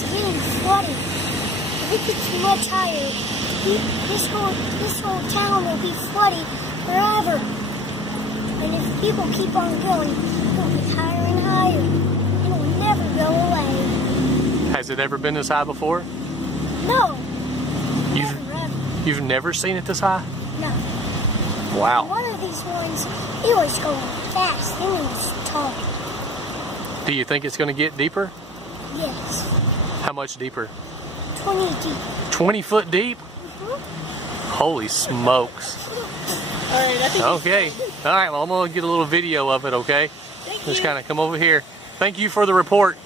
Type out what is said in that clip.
it's getting flooded. If it gets much higher, this whole town will be flooded forever. And if people keep on going, it'll be higher and higher. It will never go away. Has it ever been this high before? No. You've never seen it this high? No. Wow. One of these ones, it was going fast. It was tall. Do you think it's going to get deeper? Yes. How much deeper? 20 deep. 20 foot deep? Holy smokes. All right, I think okay. All right, well, I'm going to get a little video of it, okay? Just kind of come over here. Thank you for the report.